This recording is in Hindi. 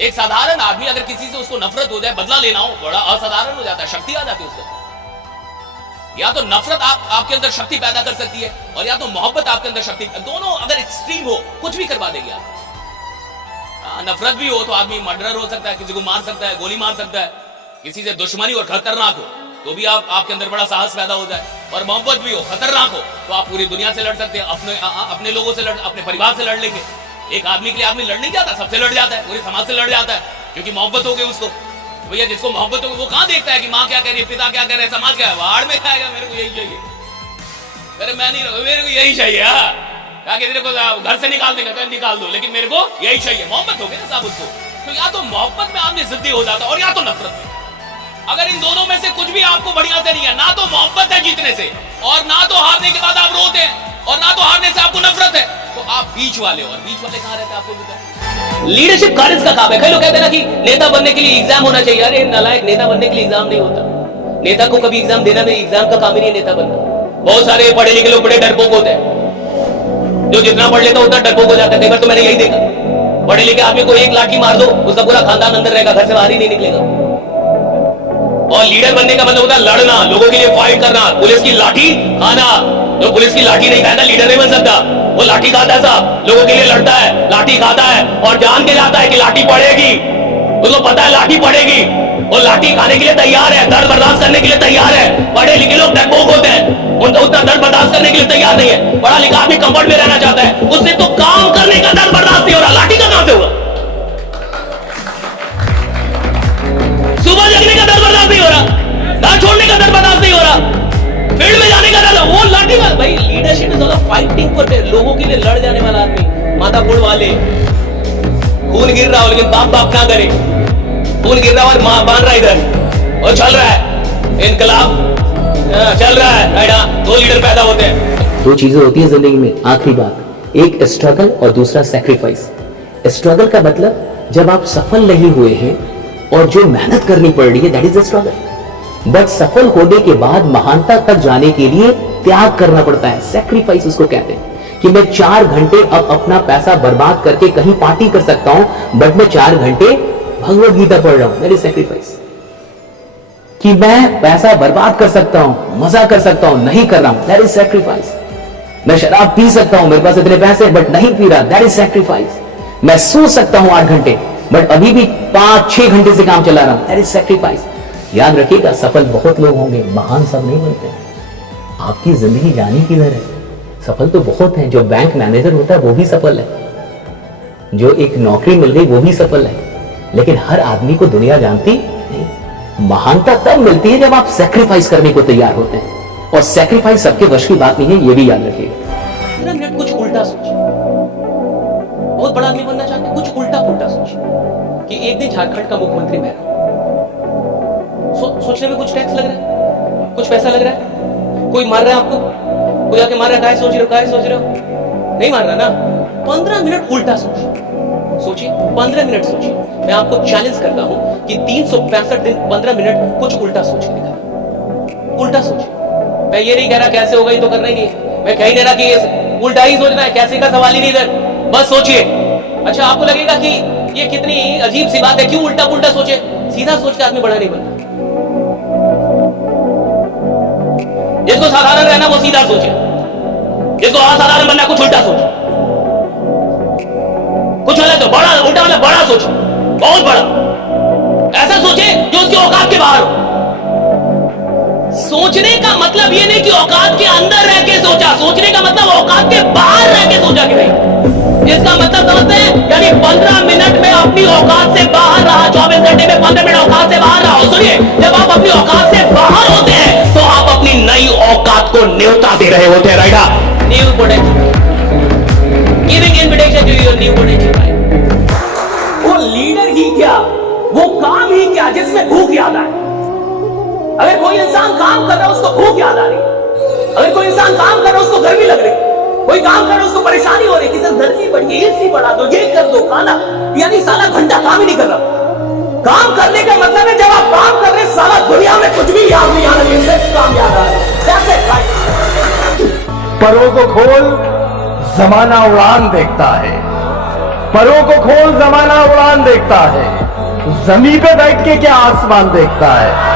एक साधारण आदमी अगर किसी से उसको नफरत हो जाए, बदला लेना हो, बड़ा असाधारण हो जाता है, शक्ति आ जाती है उसके अंदर। या तो नफरत आपके अंदर शक्ति पैदा कर सकती है, और या तो मोहब्बत आपके अंदर शक्ति, दोनों अगर एक्सट्रीम हो कुछ भी करवा देगी आप। नफरत भी हो तो आदमी मर्डरर हो सकता है, किसी को मार सकता है, गोली मार सकता है। किसी से दुश्मनी और खतरनाक हो तो भी आपके अंदर बड़ा साहस पैदा हो जाए। और मोहब्बत भी हो, खतरनाक हो, तो आप पूरी दुनिया से लड़ सकते हैं, अपने लोगों से अपने परिवार से लड़ लेंगे। एक आदमी के लिए आदमी लड़ नहीं जाता, सबसे लड़ जाता है, पूरे समाज से लड़ जाता है, क्योंकि मोहब्बत हो गई उसको। भैया जिसको मोहब्बत हो गई वो कहां देखता है कि माँ क्या कह रही है, पिता क्या कह रहे हैं, समाज क्या है, वाड़ में खाएगा, मेरे को यही चाहिए, अरे मैं नहीं, मेरे को यही चाहिए। कहा कि तेरे को घर से निकाल देगा तो निकाल दो, लेकिन मेरे को यही चाहिए। मोहब्बत हो गई ना साहब उसको। तो या तो मोहब्बत में आदमी जिद्दी हो जाता है, और या तो नफरत में। अगर इन दोनों में से कुछ भी आपको बढ़िया से नहीं है, ना तो मोहब्बत है जीतने से, और ना तो हारने के बाद आप रोते हैं, और ना तो हारने से आपको नफरत है, तो आप बीच वाले हो। और बीच वाले कहां रहते हैं आपको पता है? लीडरशिप कारिज का काम है। कई लोग कहते हैं ना कि नेता बनने के लिए एग्जाम होना चाहिए। अरे नालायक, नेता बनने के लिए एग्जाम नहीं होता। नेता को कभी एग्जाम देना नहीं, एग्जाम का काम ही नहीं है नेता बनना। बहुत सारे पढ़े लिखे लोग बड़े डरपोक होते हैं, जो जितना पढ़ लेता उतना डरपोक हो जाता है। कई बार तो मैंने यही देखा, पढ़े लिखे आदमी को एक लाठी मार दो, उसका पूरा खानदान अंदर रहेगा, घर से बाहर ही नहीं निकलेगा। और लीडर बनने का मतलब होता है लड़ना, लोगों के लिए फाइट करना, पुलिस की लाठी खाना। जो पुलिस की लाठी नहीं खाता लीडर नहीं बन सकता। वो लाठी खाता है साहब, लोगों के लिए लड़ता है, लाठी खाता है, और जान के जाता है कि लाठी पड़ेगी, उसको पता है लाठी पड़ेगी, और लाठी खाने के लिए तैयार है, दर्द बर्दाश्त करने के लिए तैयार है। पढ़े लिखे लोग डरपोक होते हैं, उनका उतना दर्द बर्दाश्त करने के लिए तैयार नहीं है। पढ़ा लिखा आदमी कंफर्ट में रहना चाहता है, उससे तो काम करने का दर्द बर्दाश्त नहीं हो रहा, लाठी का कहां से होगा? सुबह जगने का दर्द बर्दाश्त नहीं हो रहा, घर छोड़ने का दर्द बर्दाश्त नहीं हो रहा, फील्ड में जाने का दर्द, वो लाठी का। भाई leadership is all fighting for लोगों के लिए लड़ जाने वाला आदमी। माथा फोड़ वाले, खून गिर रहा हो लेकिन बाप बाप क्या करे, खून गिर रहा हो और मां बांध रहा इधर, और चल रहा है इनकलाब, चल रहा है। दो लीडर पैदा होते हैं। दो चीजें होती है जिंदगी में, आखिरी बात, एक स्ट्रगल और दूसरा सैक्रिफाइस। स्ट्रगल का मतलब जब आप सफल नहीं हुए हैं और जो मेहनत करनी पड़ रही है, that is the struggle. But सफल होने के बाद महानता तक जाने के लिए त्याग करना पड़ता है, सैक्रिफाइस उसको कहते हैं। कि मैं 4 घंटे अब अपना पैसा बर्बाद करके कहीं पार्टी कर सकता हूं, बट मैं 4 घंटे भगवत गीता पढ़ रहा हूं, दैट इज सैक्रिफाइस। कि मैं पैसा बर्बाद कर सकता हूं, मजा कर सकता हूं, नहीं कर रहा हूं, दैट इज सैक्रिफाइस। मैं शराब पी सकता हूं, मेरे पास इतने पैसे बट नहीं पी रहा, दैट इज सैक्रिफाइस। मैं सो सकता हूं 8 घंटे बट अभी भी 5-6 घंटे से काम चला रहा हूं, दैट इज सैक्रिफाइस। याद रखिएगा, सफल बहुत लोग होंगे, महान सब नहीं बनते। आपकी जिंदगी जानी किधर है? सफल तो बहुत हैं। जो बैंक मैनेजर होता है वो भी सफल है, जो एक नौकरी मिल गई वो भी सफल है, लेकिन हर आदमी को दुनिया जानती नहीं। महानता तब मिलती है जब आप सैक्रिफाइस करने को तैयार होते हैं, और सैक्रिफाइस सबके वश की बात नहीं है, ये भी याद रखिएगा। 15 मिनट कुछ उल्टा सोचिए। बहुत बड़ा आदमी बनना चाहते हैं, कुछ उल्टा पुल्टा सोचिए कि एक दिन झारखंड का मुख्यमंत्री मैं रहूं। सोचने में कुछ टैक्स लग रहा है, कुछ पैसा लग रहा है, कोई मार रहा है आपको, कोई आके मार रहा है, काहे सोच रहे हो, नहीं मार रहा ना। 15 मिनट उल्टा सोचिए, 15 मिनट सोचिए। मैं आपको चैलेंज करता हूं कि 365 दिन 15 मिनट कुछ उल्टा सोच के दिखाइए। उल्टा सोचिए। मैं ये नहीं कह रहा कैसे होगा, ये तो करना ही नहीं है। मैं कह ही नहीं रहा कि उल्टा ही सोचना है, कैसे का सवाल ही नहीं इधर, बस सोचिए। अच्छा, आपको लगेगा कि ये कितनी अजीब सी बात है, क्यों उल्टा पुल्टा सोचे? सीधा सोच के आदमी बड़ा नहीं बनता। जिसको साधारण रहना वो सीधा सोचे, जिसको असाधारण बनना कुछ उल्टा सोचे, कुछ अलग, बड़ा उल्टा मतलब बड़ा सोचे, बहुत बड़ा। ऐसा सोचे जो उसके औकात के बाहर हो। सोचने का मतलब ये नहीं कि औकात के अंदर रह के सोचा, सोचने का मतलब औकात के बाहर रह के सोचा कि नहीं। इसका मतलब समझते हैं, यानी 15 मिनट में अपनी औकात से बाहर रहा, 24 घंटे में 15 मिनट औकात से बाहर रहा। सुनिए, जब आप अपनी औकात से बाहर होते हैं तो आप अपनी नई औकात को न्योता दे रहे होते हैं, राइडा। New potential, giving invitation to your new potential. वो लीडर ही क्या, वो काम ही क्या जिसमें भूख याद आए। अगर कोई इंसान काम कर रहा है उसको भूख याद आ रही है, अगर कोई इंसान काम कर रहा है उसको गर्मी लग रही है, कोई काम कर रहा है उसको परेशानी हो रही है कि सर गर्मी बढ़ी है, एसी बढ़ा दो, ये कर दो, खाना, यानी साला घंटा काम ही नहीं कर रहा। काम करने का मतलब है जब आप काम कर रहे हैं, साला दुनिया में कुछ भी याद नहीं आ रहा, सिर्फ काम याद आ रहा है। परों को खोल, जमाना उड़ान देखता है, परों को खोल जमाना उड़ान देखता है, जमीन पे बैठ के क्या आसमान देखता है।